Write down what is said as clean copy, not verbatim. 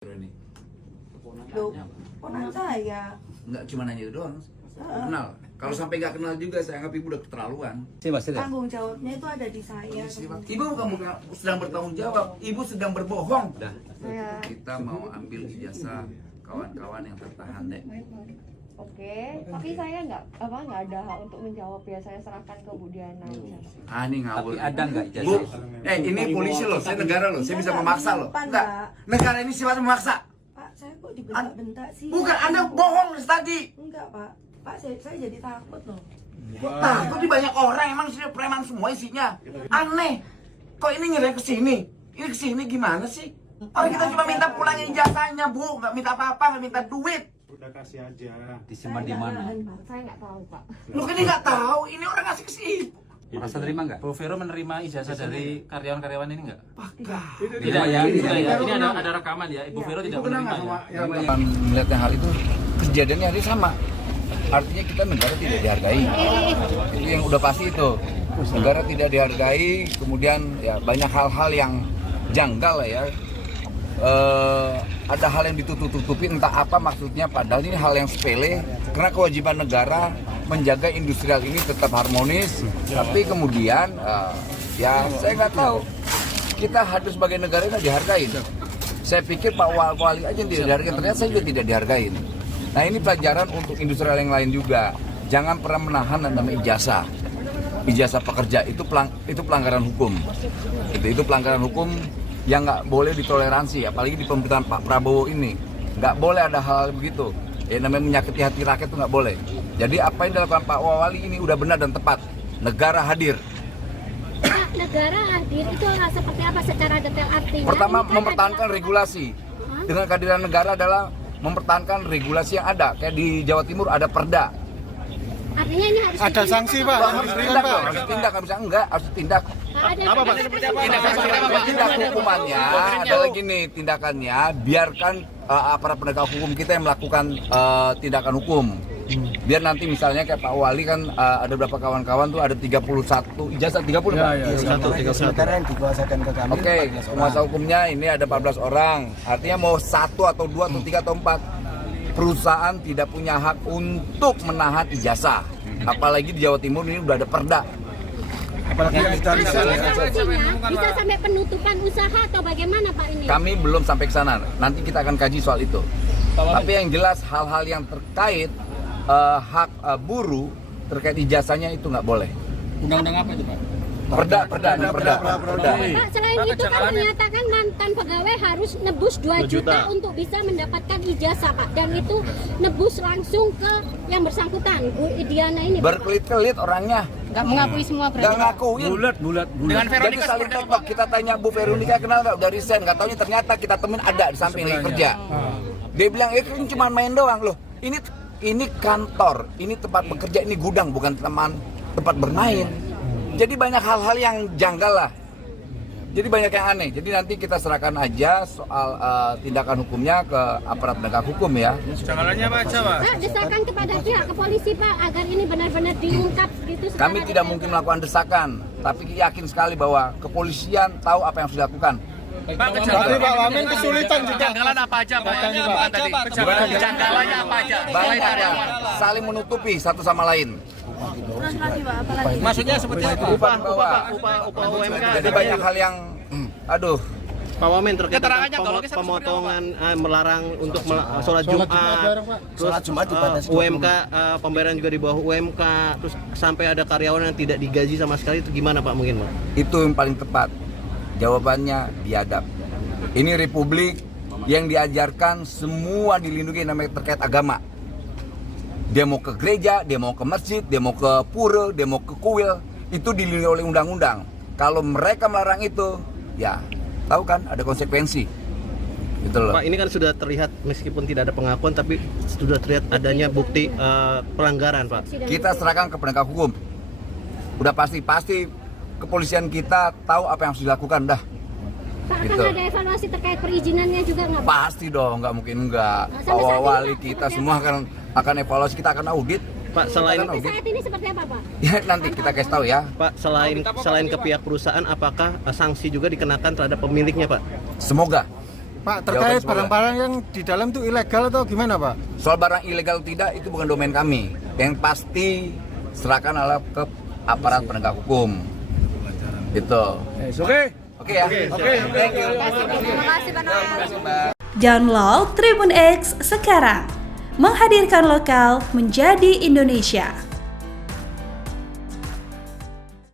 Ini Loh, ponakan saya. nggak cuma nanya itu doang, kenal. Kalau sampai nggak kenal juga, saya anggap ibu udah keterlaluan. Tanggung jawabnya itu ada di saya. Ibu bukan sedang bertanggung jawab, ibu sedang berbohong. Saya. Kita mau ambil ijazah kawan-kawan yang tertahan deh. Oke, tapi saya nggak ada hak untuk menjawab ya, saya serahkan ke Bu Diana. Ah, ini ngawur. Tapi ada nggak Bu, ijazah? ini polisi loh, saya negara loh, saya bisa memaksa loh. Enggak, negara ini sifatnya memaksa. Pak, saya kok dibentak-bentak sih? Bukan, Anda bohong dari tadi. Enggak, Pak. Pak, saya jadi takut loh. Kok takut di banyak orang, emang sini preman semua isinya. Aneh. Kok ini ngirim ke sini? Ini ke sini gimana sih? Orang kita cuma minta pulangin ijazahnya, Bu. Nggak minta apa-apa, nggak minta duit. Udah kasih aja. Disimpan di mana? Saya nggak tahu, Pak. Lu kan nggak tahu, ini orang ngasih ke sini. Merasa terima nggak? Bu Vero menerima ijazah dari karyawan-karyawan ini nggak? Apakah? Tidak ya, tidak ya. Ini ada rekaman ya. Ibu Vero tidak menerima ya. Melihatnya hal itu, kejadiannya hari sama. Artinya kita negara tidak dihargai. Itu yang udah pasti itu. Negara tidak dihargai, kemudian ya banyak hal-hal yang janggal lah ya. Ada hal yang ditutup-tutupi, entah apa maksudnya, padahal ini hal yang sepele. Karena kewajiban negara menjaga industrial ini tetap harmonis, tapi kemudian ya saya nggak tahu. Kita harus sebagai negara ini dihargai. Saya pikir Pak Wali aja yang tidak dihargai, ternyata saya juga tidak dihargai. Nah, ini pelajaran untuk industrial yang lain juga. Jangan pernah menahan yang namanya ijazah. Ijazah pekerja itu pelanggaran hukum. Itu pelanggaran hukum yang nggak boleh ditoleransi, apalagi di pemerintahan Pak Prabowo ini. Nggak boleh ada hal begitu. Namanya menyakiti hati rakyat itu nggak boleh. Jadi apa yang dilakukan Pak Wali ini udah benar dan tepat. Negara hadir. Pak, negara hadir itu seperti apa secara detail artinya? Pertama, Ini kan mempertahankan regulasi. Dengan kehadiran negara adalah mempertahankan regulasi yang ada. Kayak di Jawa Timur ada perda. Artinya ini harus Ada sanksi, Pak. Harus tindak, harus tindak, nggak bisa enggak, harus tindak. Apa Pak? Tindak hukumannya adalah gini, tindakannya biarkan aparat penegak hukum kita yang melakukan tindakan hukum. Biar nanti misalnya kayak Pak Wali kan ada beberapa kawan-kawan tuh ada 31 ijazah, 30 Pak? Sementara yang dikuasakan ke kami. Oke, penguasa hukumnya ini ada 14 orang. Artinya mau 1 atau 2 atau 3 atau 4 perusahaan tidak punya hak untuk menahan ijazah. Apalagi di Jawa Timur ini udah ada perda. Sanksinya bisa sampai penutupan usaha atau bagaimana Pak ini? Kami belum sampai ke sana. Nanti kita akan kaji soal itu. Tapi yang jelas hal-hal yang terkait hak buruh terkait ijazahnya itu nggak boleh. Undang-undang apa itu, Pak? Perda. Pak, selain itu kan menyatakan mantan pegawai harus nebus 2 juta untuk bisa mendapatkan ijazah Pak. Dan itu nebus langsung ke yang bersangkutan, Bu Diana ini. Berkelit-kelit orangnya. Nggak mengakui semua berarti. Nggak ngakuin. Bulat. Dengan Jadi Veronica saling seperti apa, tebak. Kita tanya Bu Veronica kenal nggak, udah resign. Nggak taunya ternyata kita temuin ada di samping lagi kerja. Dia bilang kan cuma main doang loh. Ini kantor, ini tempat bekerja, ini gudang, bukan tempat bermain. Jadi banyak hal-hal yang janggal lah. Jadi banyak yang aneh. Jadi nanti kita serahkan aja soal tindakan hukumnya ke aparat penegak hukum ya. Jangannya baca, Pak. Pak, desakan kepada pihak kepolisi Pak agar ini benar-benar diungkap gitu. Kami tidak mungkin melakukan desakan, tapi yakin sekali bahwa kepolisian tahu apa yang harus dilakukan. Pak, Tadi Pak Wamen kesulitan juga. kejanggalan apa aja, Pak? Kejanggalannya apa aja? Banyak yang saling menutupi satu sama lain. Maksudnya seperti apa? Upah UMK. Jadi banyak hal yang, aduh. Pak Wamen terkait Keterangannya dengan kalau seperti pemotongan melarang untuk sholat Jumat, terus Sholat Jumat dibatasi UMK, pembayaran juga di bawah UMK, terus sampai ada karyawan yang tidak digaji sama sekali, itu gimana Pak mungkin Pak? Itu yang paling tepat. Jawabannya biadab. Ini republik yang diajarkan semua dilindungi namanya terkait agama. Dia mau ke gereja, dia mau ke masjid, dia mau ke pura, dia mau ke kuil, itu dilindungi oleh undang-undang. Kalau mereka melarang itu, ya tahu kan ada konsekuensi. Gitu loh. Pak, ini kan sudah terlihat meskipun tidak ada pengakuan tapi sudah terlihat adanya bukti pelanggaran Pak. Kita serahkan ke penegak hukum. Udah pasti kepolisian kita tahu apa yang harus dilakukan dah. Pak, Gitu. akan ada evaluasi terkait perizinannya juga nggak Pak? Pasti dong, nggak mungkin enggak. Sampai Pak saat ini, Wali Pak, kita seperti semua akan evaluasi, kita akan audit. Pak, selain Sampai saat ini seperti apa Pak? Ya nanti kita kasih tahu ya. Pak, selain ke pihak perusahaan, apakah sanksi juga dikenakan terhadap pemiliknya Pak? Semoga Pak, terkait barang-barang yang di dalam itu ilegal atau gimana, Pak? Soal barang ilegal tidak itu bukan domain kami. Yang pasti serahkan ke aparat penegak hukum. Gitu. Oke ya. Thank you. Terima kasih Pak. Download Tribun X sekarang. Menghadirkan lokal menjadi Indonesia.